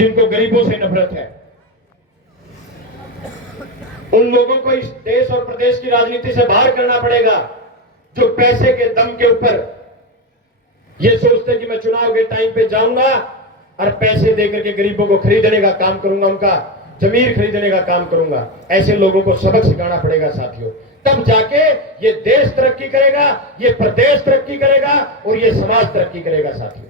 जिनको गरीबों से नफरत है, उन लोगों को इस देश और प्रदेश की राजनीति से बाहर करना पड़ेगा, जो पैसे के दम के ऊपर ये सोचते कि मैं चुनाव के टाइम पे जाऊंगा और पैसे देकर के गरीबों को खरीदने का काम करूंगा, उनका जमीर खरीदने का काम करूंगा। ऐसे लोगों को सबक सिखाना पड़ेगा साथियों, तब जाके ये देश तरक्की करेगा, ये प्रदेश तरक्की करेगा और ये समाज तरक्की करेगा साथियों।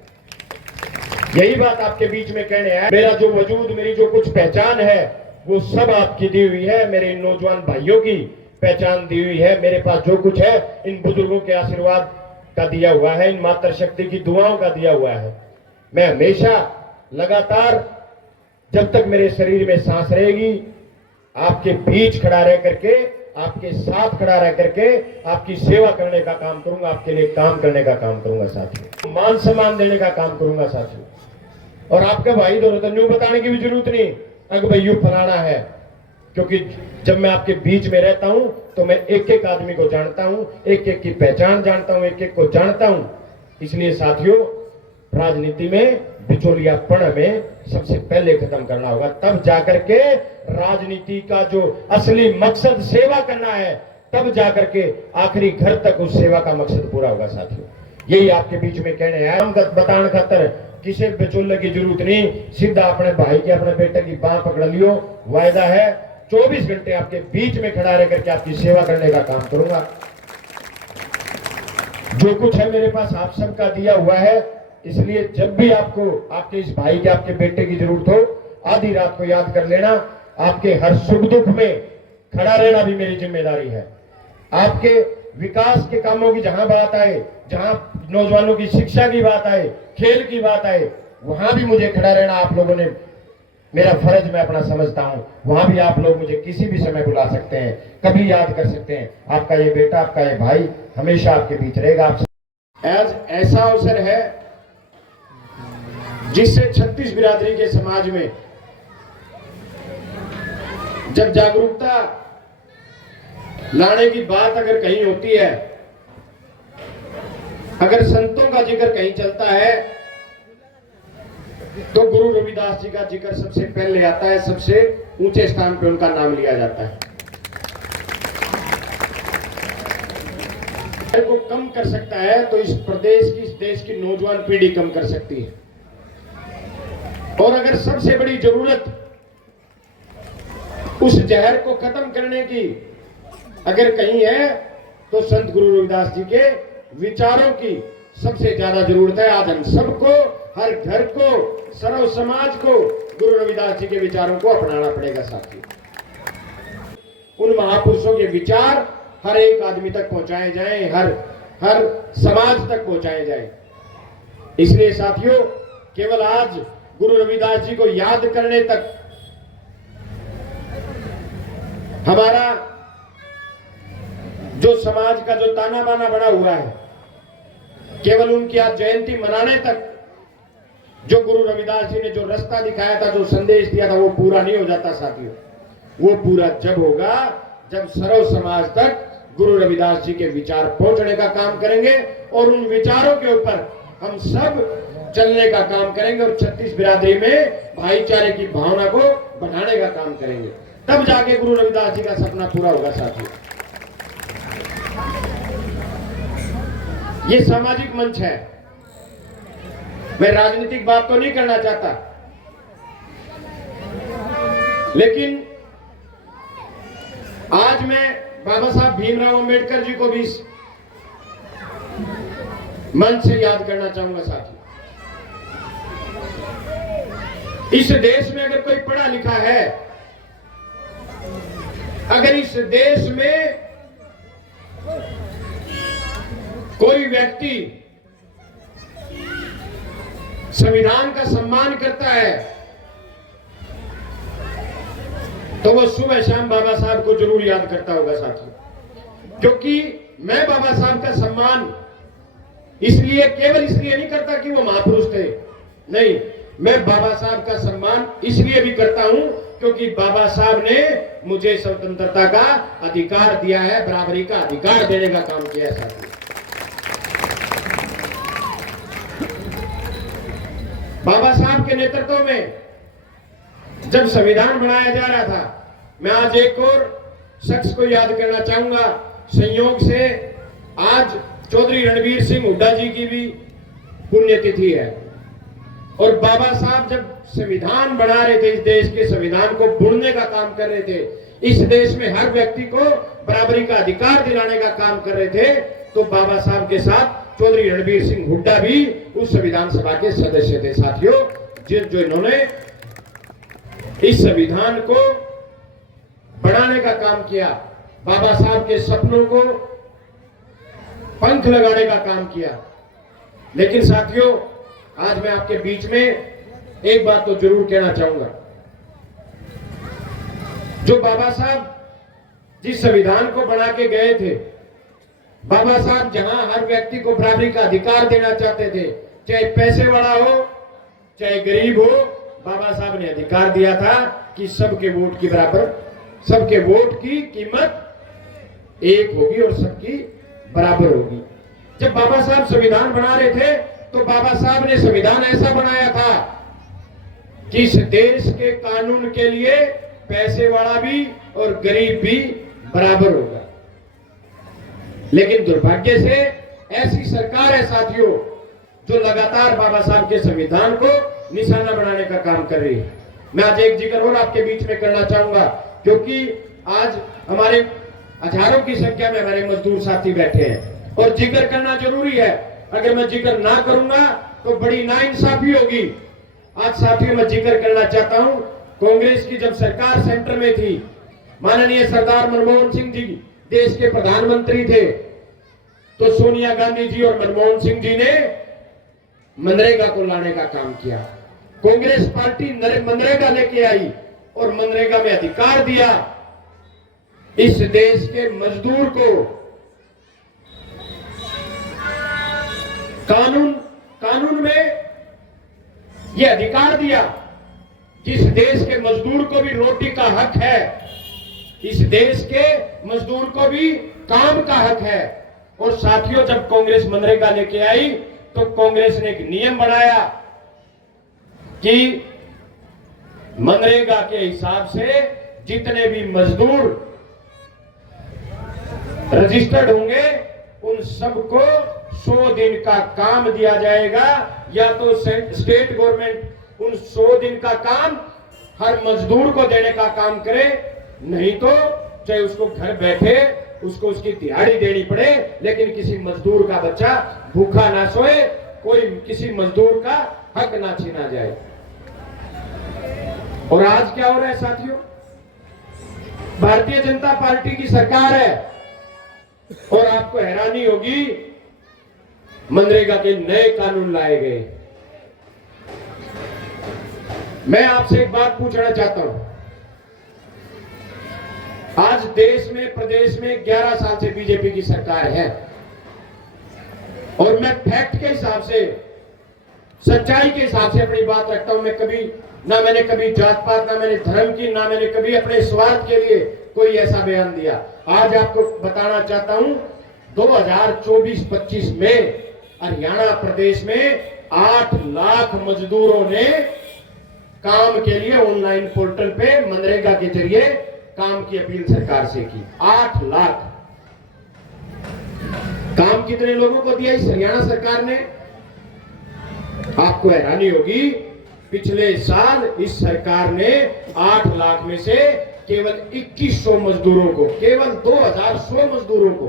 यही बात आपके बीच में कहने आया। मेरा जो वजूद, मेरी जो कुछ पहचान है, वो सब आपकी दी हुई है, मेरे इन नौजवान भाइयों की पहचान दी हुई है। मेरे पास जो कुछ है इन बुजुर्गों के आशीर्वाद का दिया हुआ है, इन मातृ शक्ति की दुआओं का दिया हुआ है। मैं हमेशा लगातार, जब तक मेरे शरीर में सांस रहेगी, आपके बीच खड़ा रह करके, आपके साथ खड़ा रह करके आपकी सेवा करने का काम करूंगा, आपके लिए काम करने का काम करूंगा साथियों, मान सम्मान देने का काम करूंगा साथियों। और आपका भाई तो न्यू बताने की भी जरूरत नहीं अगर भाई यू फलाना है, क्योंकि जब मैं आपके बीच में रहता हूं तो मैं एक एक आदमी को जानता हूं, एक एक की पहचान जानता हूं, एक एक को जानता हूं। इसलिए साथियों, राजनीति में बिचौलियापन हमें सबसे पहले खत्म करना होगा, तब जाकर के राजनीति का जो असली मकसद सेवा करना है, तब जाकर के आखिरी घर तक उस सेवा का मकसद पूरा होगा साथियों। यही आपके बीच में कहने आया। हम बताने खातर किसी बिचौले की जरूरत नहीं, सीधा अपने भाई के, अपने बेटे की बांह पकड़ लियो। वायदा है 24 घंटे आपके बीच में खड़ा रह करके आपकी सेवा करने का काम करूंगा। जो कुछ है मेरे पास आप सबका दिया हुआ है, इसलिए जब भी आपको आपके इस भाई के, आपके बेटे की जरूरत हो, आधी रात को याद कर लेना। आपके हर सुख दुख में खड़ा रहना भी मेरी जिम्मेदारी है। आपके विकास के कामों की जहां बात आए, जहां नौजवानों की शिक्षा की बात आए, खेल की बात आए, वहां भी मुझे खड़ा रहना आप लोगों ने मेरा फर्ज मैं अपना समझता हूं। वहां भी आप लोग मुझे किसी भी समय बुला सकते हैं, कभी याद कर सकते हैं। आपका ये बेटा, आपका ये भाई हमेशा आपके बीच रहेगा। आज ऐसा अवसर है जिससे 36 बिरादरी के समाज में जब जागरूकता लाने की बात अगर कहीं होती है, अगर संतों का जिक्र कहीं चलता है, तो गुरु रविदास जी का जिक्र सबसे पहले आता है, सबसे ऊंचे स्थान पे उनका नाम लिया जाता है। को कम कर सकता है तो इस प्रदेश की, इस देश की नौजवान पीढ़ी कम कर सकती है। और अगर सबसे बड़ी जरूरत उस जहर को खत्म करने की अगर कहीं है, तो संत गुरु रविदास जी के विचारों की सबसे ज्यादा जरूरत है। आज हम सबको, हर घर को, सर्व समाज को गुरु रविदास जी के विचारों को अपनाना पड़ेगा साथियों। उन महापुरुषों के विचार हर एक आदमी तक पहुंचाए जाएं, हर समाज तक पहुंचाए जाएं। इसलिए साथियों, केवल आज गुरु रविदास जी को याद करने तक हमारा जो समाज का जो ताना बाना बना हुआ है, केवल उनकी आज जयंती मनाने तक जो गुरु रविदास जी ने जो रास्ता दिखाया था, जो संदेश दिया था, वो पूरा नहीं हो जाता साथियों। वो पूरा जब होगा जब सर्व समाज तक गुरु रविदास जी के विचार पहुंचने का काम करेंगे और उन विचारों के ऊपर हम सब चलने का काम करेंगे और 36 बिरादरी में भाईचारे की भावना को बढ़ाने का काम करेंगे, तब जाके गुरु रविदास जी का सपना पूरा होगा साथियों। ये सामाजिक मंच है, मैं राजनीतिक बात तो नहीं करना चाहता, लेकिन आज मैं बाबा साहब भीमराव अंबेडकर जी को भी इस मंच से याद करना चाहूंगा साथियों। इस देश में अगर कोई पढ़ा लिखा है, अगर इस देश में कोई व्यक्ति संविधान का सम्मान करता है, तो वो सुबह शाम बाबा साहब को जरूर याद करता होगा साथियों। क्योंकि मैं बाबा साहब का सम्मान इसलिए, केवल इसलिए नहीं करता कि वो महापुरुष थे, नहीं, मैं बाबा साहब का सम्मान इसलिए भी करता हूं क्योंकि बाबा साहब ने मुझे स्वतंत्रता का अधिकार दिया है, बराबरी का अधिकार देने का काम किया है साथियों। बाबा साहब के नेतृत्व में जब संविधान बनाया जा रहा था, मैं आज एक और शख्स को याद करना चाहूंगा। संयोग से आज चौधरी रणवीर सिंह हुड्डा जी की भी पुण्यतिथि है। और बाबा साहब जब संविधान बना रहे थे, इस देश के संविधान को बुनने का काम कर रहे थे, इस देश में हर व्यक्ति को बराबरी का अधिकार दिलाने का काम कर रहे थे, तो बाबा साहब के साथ चौधरी रणवीर सिंह हुड्डा भी उस संविधान सभा के सदस्य थे। साथियों, जो इन्होंने इस संविधान को बढ़ाने का काम किया, बाबा साहब के सपनों को पंख लगाने का काम किया। लेकिन साथियों, आज मैं आपके बीच में एक बात तो जरूर कहना चाहूंगा। जो बाबा साहब जिस संविधान को बना के गए थे, बाबा साहब जहां हर व्यक्ति को बराबरी का अधिकार देना चाहते थे, चाहे पैसे वाला हो चाहे गरीब हो, बाबा साहब ने अधिकार दिया था कि सबके वोट की बराबर, सबके वोट की कीमत एक होगी और सबकी बराबर होगी। जब बाबा साहब संविधान बना रहे थे, तो बाबा साहब ने संविधान ऐसा बनाया था कि इस देश के कानून के लिए पैसे वाला भी और गरीब भी बराबर होगा। लेकिन दुर्भाग्य से ऐसी सरकार है साथियों, जो लगातार बाबा साहब के संविधान को निशाना बनाने का काम कर रही है। मैं आज एक जिक्र और आपके बीच में करना चाहूंगा, क्योंकि आज हमारे हजारों की संख्या में हमारे मजदूर साथी बैठे हैं और जिक्र करना जरूरी है। अगर मैं जिक्र ना करूंगा तो बड़ी नाइंसाफी होगी। आज साथियों, मैं जिक्र करना चाहता हूं, कांग्रेस की जब सरकार सेंटर में थी, माननीय सरदार मनमोहन सिंह जी देश के प्रधानमंत्री थे, तो सोनिया गांधी जी और मनमोहन सिंह जी ने मनरेगा को लाने का काम किया। कांग्रेस पार्टी मनरेगा लेके आई और मनरेगा में अधिकार दिया इस देश के मजदूर को। कानून में यह अधिकार दिया कि इस देश के मजदूर को भी रोटी का हक है, इस देश के मजदूर को भी काम का हक है। और साथियों, जब कांग्रेस मनरेगा लेके आई तो कांग्रेस ने एक नियम बनाया कि मनरेगा के हिसाब से जितने भी मजदूर रजिस्टर्ड होंगे उन सबको 100 दिन का काम दिया जाएगा, या तो स्टेट गवर्नमेंट उन 100 दिन का काम हर मजदूर को देने का काम करे, नहीं तो चाहे उसको घर बैठे उसको उसकी दिहाड़ी देनी पड़े, लेकिन किसी मजदूर का बच्चा भूखा ना सोए, कोई किसी मजदूर का हक ना छीना जाए। और आज क्या हो रहा है साथियों, भारतीय जनता पार्टी की सरकार है और आपको हैरानी होगी, मनरेगा के नए कानून लाए गए। मैं आपसे एक बात पूछना चाहता हूं, आज देश में प्रदेश में 11 साल से बीजेपी की सरकार है और मैं फैक्ट के हिसाब से, सच्चाई के हिसाब से अपनी बात रखता हूं। मैं कभी ना मैंने कभी जात पात, ना मैंने धर्म की, ना मैंने कभी अपने स्वार्थ के लिए कोई ऐसा बयान दिया। आज आपको बताना चाहता हूं, 2024-25 में हरियाणा प्रदेश में 8 लाख मजदूरों ने काम के लिए ऑनलाइन पोर्टल पे मनरेगा के जरिए काम की अपील सरकार से की। 8 लाख काम कितने लोगों को दिया इस हरियाणा सरकार ने? आपको हैरानी होगी, पिछले साल इस सरकार ने 8 लाख में से केवल 2100 मजदूरों को, केवल 2100 मजदूरों को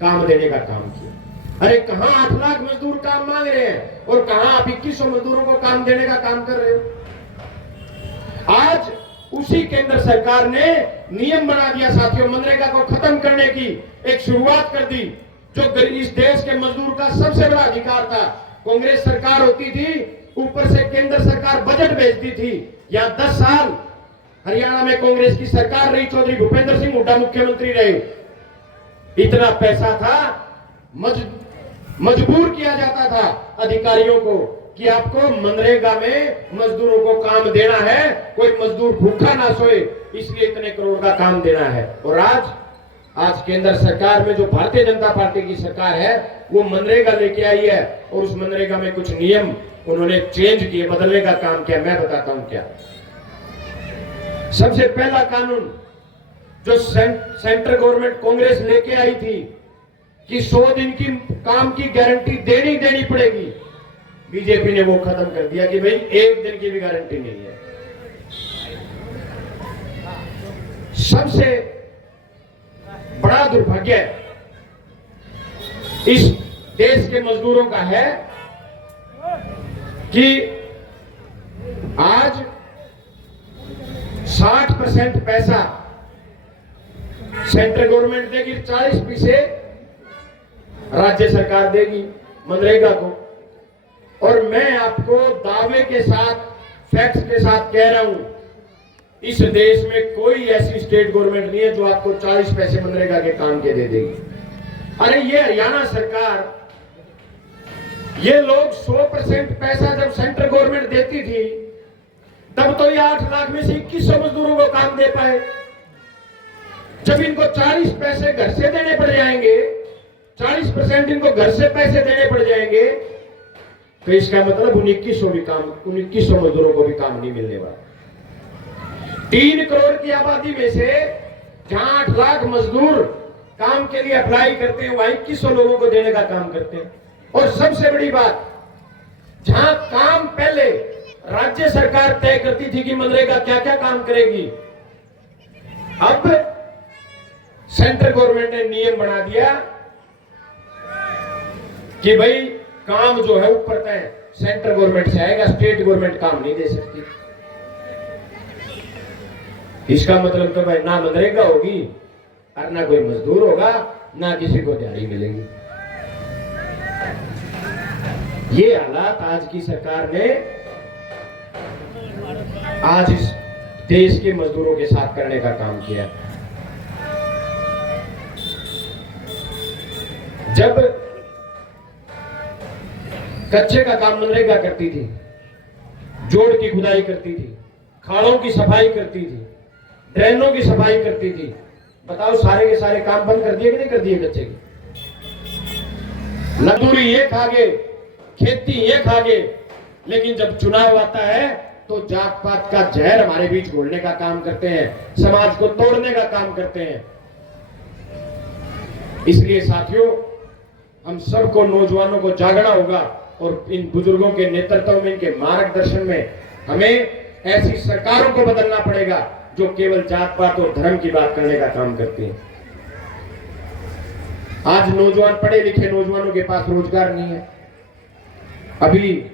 काम देने का काम किया। अरे कहां 8 लाख मजदूर काम मांग रहे हैं और कहां आप 2100 मजदूरों को काम देने का काम कर रहे हो? आज उसी केंद्र सरकार ने नियम बना दिया साथियों, मनरेगा को खत्म करने की एक शुरुआत कर दी, जो इस देश के मजदूर का सबसे बड़ा अधिकार था। कांग्रेस सरकार होती थी, ऊपर से केंद्र सरकार बजट भेजती थी। यहां 10 साल हरियाणा में कांग्रेस की सरकार रही, चौधरी भूपेंद्र सिंह हुड्डा मुख्यमंत्री रहे। इतना पैसा था, मजबूर किया जाता था अधिकारियों को कि आपको मनरेगा में मजदूरों को काम देना है, कोई मजदूर भूखा ना सोए, इसलिए इतने करोड़ का काम देना है। और आज केंद्र सरकार में जो भारतीय जनता पार्टी की सरकार है, वो मनरेगा लेके आई है और उस मनरेगा में कुछ नियम उन्होंने चेंज किए, बदलने का काम किया। मैं बताता हूं क्या। सबसे पहला कानून जो सेंट्रल गवर्नमेंट कांग्रेस लेके आई थी कि 100 दिन की काम की गारंटी देनी पड़ेगी, बीजेपी ने वो खत्म कर दिया कि भाई 1 दिन की भी गारंटी नहीं है। सबसे बड़ा दुर्भाग्य इस देश के मजदूरों का है कि आज 60% पैसा सेंट्रल गवर्नमेंट देगी, 40% राज्य सरकार देगी मनरेगा को। और मैं आपको दावे के साथ, फैक्ट्स के साथ कह रहा हूं, इस देश में कोई ऐसी स्टेट गवर्नमेंट नहीं है जो आपको 40 पैसे मनरेगा के काम के दे देगी। अरे ये हरियाणा सरकार, ये लोग 100% पैसा जब सेंट्रल गवर्नमेंट देती थी तब तो ये 8 लाख में से 2100 मजदूरों को काम दे पाए। जब इनको 40 पैसे घर से देने पड़ जाएंगे, 40% इनको घर से पैसे देने पड़ जाएंगे, तो इसका मतलब 2100 मजदूरों को भी काम नहीं मिलने वाला। 3 करोड़ की आबादी में से जहां 8 लाख मजदूर काम के लिए अप्लाई करते हैं, वहां 2100 लोगों को देने का काम करते हैं। और सबसे बड़ी बात, जहां काम पहले राज्य सरकार तय करती थी कि मनरेगा क्या क्या काम करेगी, अब सेंट्रल गवर्नमेंट ने नियम बना दिया कि भाई काम जो है ऊपर तय सेंट्रल गवर्नमेंट से आएगा, स्टेट गवर्नमेंट काम नहीं दे सकती। इसका मतलब तो भाई ना मनरेगा होगी और ना कोई मजदूर होगा, ना किसी को दिहाड़ी मिलेगी। ये हालात आज की सरकार ने आज इस देश के मजदूरों के साथ करने का काम किया। जब कच्चे का काम मनरेगा करती थी, जोड़ की खुदाई करती थी, खाड़ों की सफाई करती थी, ड्रेनों की सफाई करती थी, बताओ सारे के सारे काम बंद कर दिए कि नहीं कर दिए कच्चे की? मजदूरी ये खा गए, खेती ये खा गए, लेकिन जब चुनाव आता है तो जात पात का जहर हमारे बीच घोलने का काम करते हैं, समाज को तोड़ने का काम करते हैं। इसलिए साथियों, हम सबको, नौजवानों को जागना होगा और इन बुजुर्गों के नेतृत्व में, इनके मार्गदर्शन में हमें ऐसी सरकारों को बदलना पड़ेगा जो केवल जात पात और धर्म की बात करने का काम करती हैं। आज नौजवान, पढ़े लिखे नौजवानों के पास रोजगार नहीं है। अभी